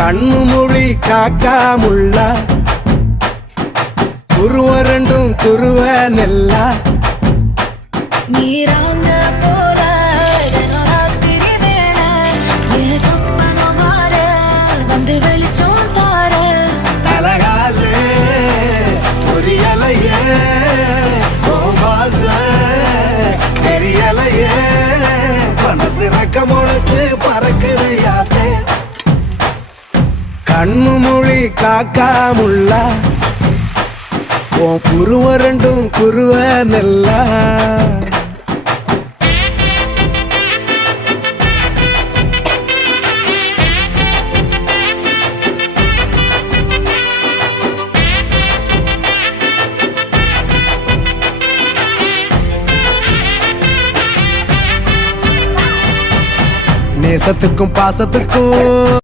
கண்ணு மொழி காக்காமுள்ள குருவ ரெண்டும் குருவ நெல்லா நீராங்க போல ராத்திரி வேண என் சொப்பனம் மாற வந்து வெளிச்சம் தார தலகாலே புரியலையே ஓமாச தெரியலையே மனசு ரக்க முளைச்சு பறக்குது யாத்தே கண்ணு மொழி காக்காமுள்ள உன் குருவ ரெண்டும் குருவ நெல்லா நேசத்துக்கும் பாசத்துக்கும்